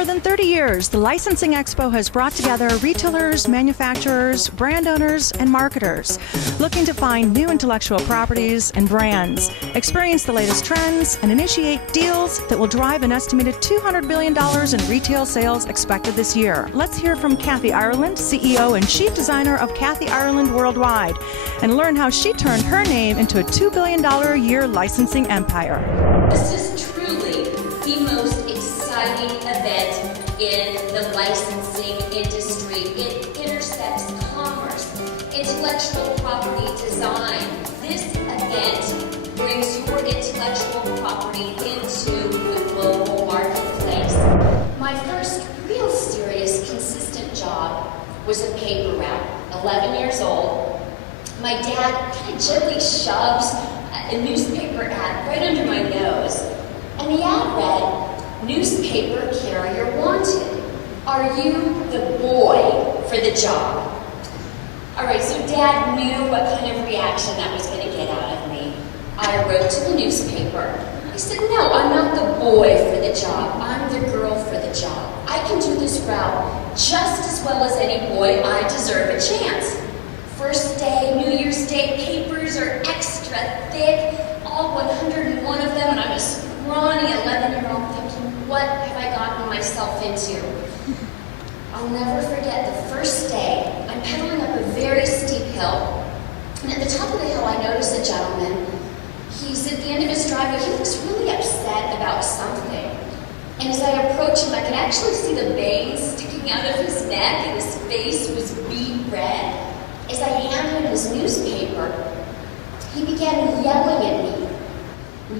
more than 30 years, the Licensing Expo has brought together retailers, manufacturers, brand owners, and marketers looking to find new intellectual properties and brands, experience the latest trends, and initiate deals that will drive an estimated $200 billion in retail sales expected this year. Let's hear from Kathy Ireland, CEO and Chief Designer of Kathy Ireland Worldwide, and learn how she turned her name into a $2 billion a year licensing empire. This is truly the most exciting event in the licensing industry. It intersects commerce, intellectual property design. This event brings your intellectual property into the global marketplace. My first real serious, consistent job was a paper route. 11 years old. My dad kind of gently shoves a newspaper ad right under my nose. And the ad read, "Newspaper carrier wanted. Are you the boy for the job?" All right, so Dad knew what kind of reaction that was going to get out of me. I wrote to the newspaper. I said, "No, I'm not the boy for the job. I'm the girl for the job. I can do this route just as well as any boy. I deserve a chance." First day, New Year's Day, papers are extra thick, all 101 of them, and I'm a scrawny 11-year-old thinking, what have I gotten myself into? I'll never forget the first day. I'm pedaling up a very steep hill, and at the top of the hill I notice a gentleman. He's at the end of his driveway. He looks really upset about something. And as I approach him, I could actually see the veins sticking out of his neck, and his face was beet red. As I handed him his newspaper, he began yelling at me.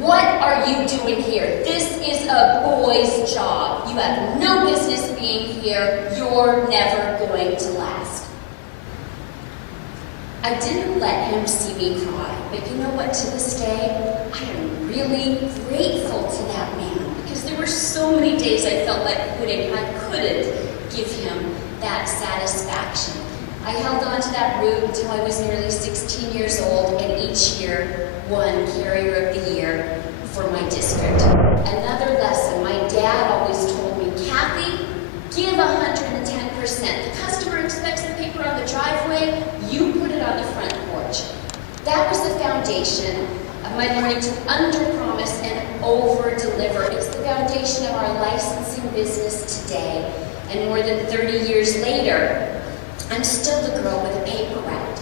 "What are you doing here? This is a boy's job. You have no business being here. You're never going to last." I didn't let him see me cry, but you know what? To this day, I am really grateful to that man, because there were so many days I felt like quitting. I couldn't give him that satisfaction. I held on to that route until I was nearly 16 years old, and each year won Carrier of the Year for my district. Another lesson my dad always told me, "Kathy, give 110%. The customer expects the paper on the driveway, you put it on the front porch." That was the foundation of my learning to under-promise and over-deliver. It's the foundation of our licensing business today, and more than 30 years later, I'm still the girl with a paper route.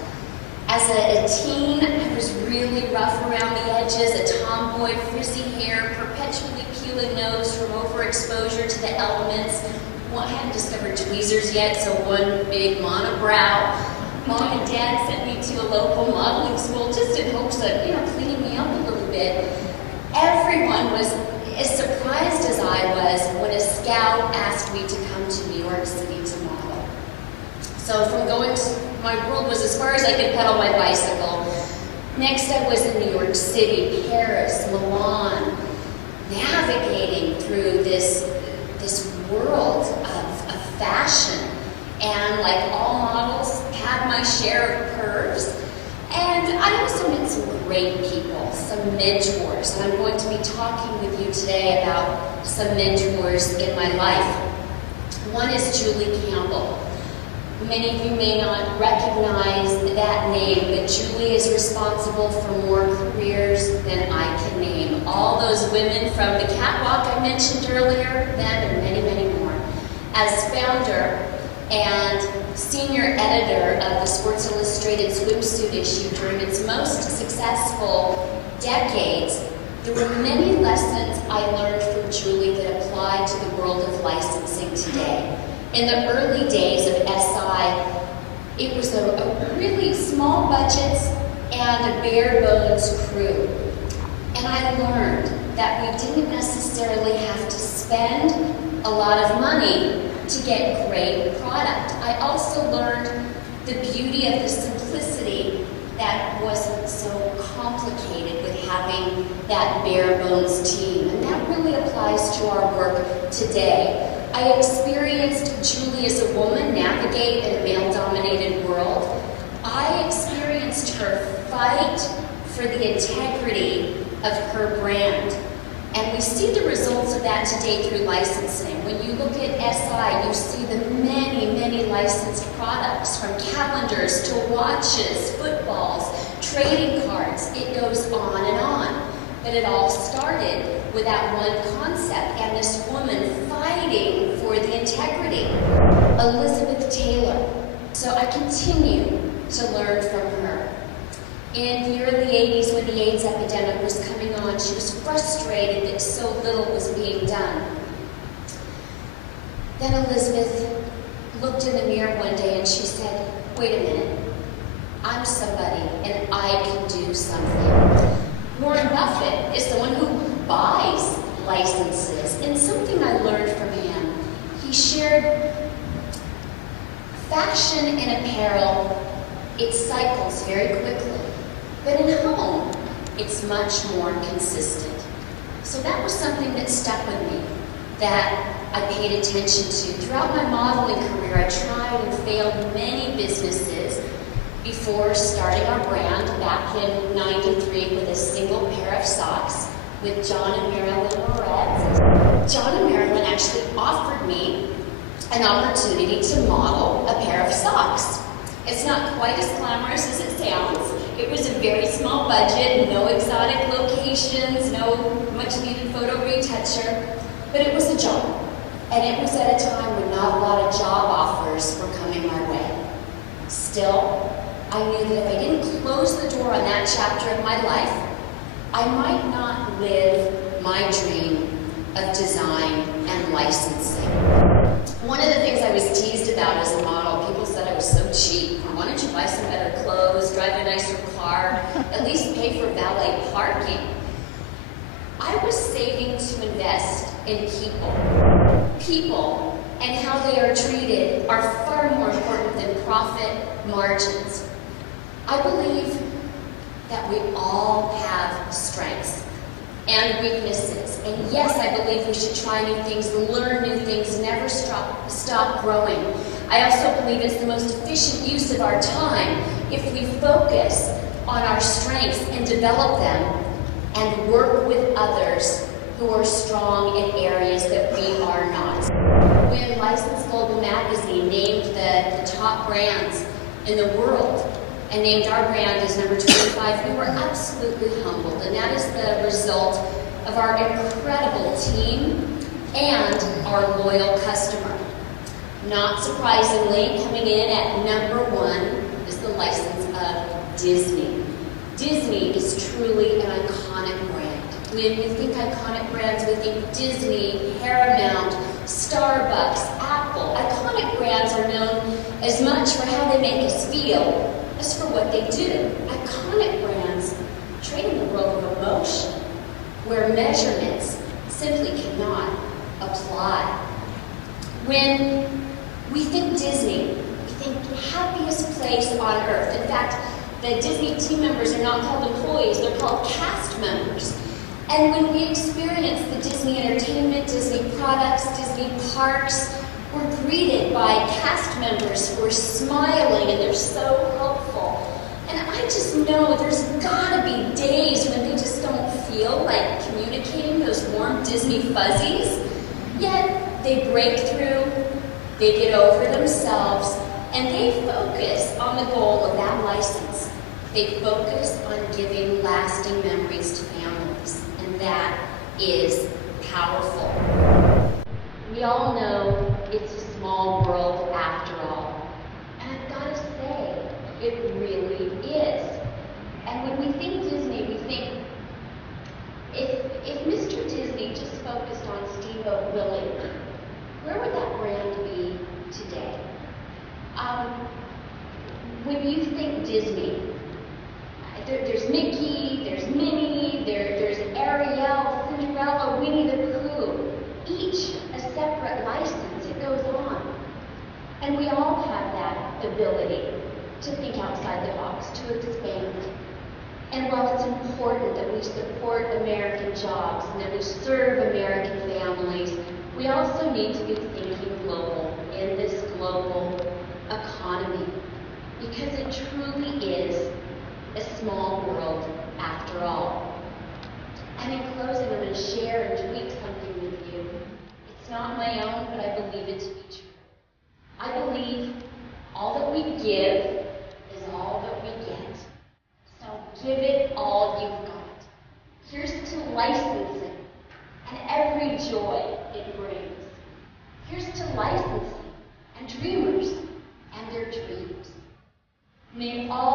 As a teen, I was really rough around the edges, a tomboy, frizzy hair, perpetually peeling nose from overexposure to the elements. Well, I hadn't discovered tweezers yet, so one big monobrow. Mom and Dad sent me to a local modeling school just in hopes of, cleaning me up a little bit. Everyone was as surprised as I was when a scout asked me to come to New York City to model. So from going to, my world was as far as I could pedal my bicycle. Next I was in New York City, Paris, Milan, navigating through this world of fashion. And like all models, had my share of curves. And I also met some great people, some mentors. And I'm going to be talking with you today about some mentors in my life. One is Julie Campbell. Many of you may not recognize that name, but Julie is responsible for more careers than I can name. All those women from the catwalk I mentioned earlier, them and many, many more. As founder and senior editor of the Sports Illustrated swimsuit issue during its most successful decades, there were many lessons I learned from Julie that apply to the world of licensing today. In the early days of SI, it was a really small budget and a bare bones crew. And I learned that we didn't necessarily have to spend a lot of money to get great product. I also learned the beauty of the simplicity that wasn't so complicated with having that bare bones team. And that really applies to our work today. I experienced Julie as a woman navigate in a male-dominated world. I experienced her fight for the integrity of her brand. And we see the results of that that today through licensing. When you look at SI, you see the many, many licensed products, from calendars to watches, footballs, trading cards. It goes on and on. But it all started with that one concept and this woman fighting for the integrity, Elizabeth Taylor. So I continue to learn from her. In the early 80s, when the AIDS epidemic was coming on, she was frustrated that so little was being done. Then Elizabeth looked in the mirror one day and she said, wait a minute, I'm somebody and I can do something. Warren Buffett is the one who buys licenses, and something I learned from him, he shared fashion and apparel, it cycles very quickly. But in home, it's much more consistent. So that was something that stuck with me, that I paid attention to. Throughout my modeling career, I tried and failed many businesses before starting our brand back in '93 with a single pair of socks with John and Marilyn Moretz. John and Marilyn actually offered me an opportunity to model a pair of socks. It's not quite as glamorous as it sounds. It was a very small budget, no exotic locations, no much needed photo retoucher, but it was a job. And it was at a time when not a lot of job offers were coming my way. Still, I knew that if I didn't close the door on that chapter of my life, I might not live my dream of design and licensing. One of the things I was teased about as a model, people said I was so cheap. Why don't you buy some better clothes, drive a nicer car, at least pay for valet parking? I was saving to invest in people. People and how they are treated are far more important than profit margins. I believe that we all have strengths and weaknesses. And yes, I believe we should try new things, learn new things, never stop growing. I also believe it's the most efficient use of our time if we focus on our strengths and develop them and work with others who are strong in areas that we are not. When Licensed Global Magazine named the top brands in the world and named our brand as number 25, we were absolutely humbled, and that is the result of our incredible team and our loyal customer. Not surprisingly, coming in at number 1 is the license of Disney. Disney is truly an iconic brand. When we think iconic brands, we think Disney, Paramount, Starbucks, Apple. Iconic brands are known as much for how they make us feel as for what they do. Iconic brands trade in the world of emotion, where measurements simply cannot apply. When we think Disney, we think happiest place on earth. In fact, the Disney team members are not called employees, they're called cast members. And when we experience the Disney entertainment, Disney products, Disney parks, we're greeted by cast members who are smiling and they're so helpful. And I just know there's gotta be days when they just don't feel like communicating those warm Disney fuzzies. Yet they break through, they get over themselves, and they focus on the goal of that license. They focus on giving lasting memories to families, and that is powerful. We all know it's a small world after all, and I've got to say, it really is. And when we think Disney, we think, if Mr. Disney just focused on Steamboat Willie, where would that brand be today? When you think Disney, there's Mickey, there's Minnie, there's Ariel, Cinderella, Winnie the Pooh, each a separate license. It goes on. And we all have that ability to think outside the box, to expand. And while it's important that we support American jobs and that we serve American families, we also need to be thinking global in this global economy, because it truly is a small world after all. And in closing, I'm going to share and tweak something with you. give it all you've got. Here's to licensing and every joy it brings. Here's to licensing and dreamers and their dreams. May all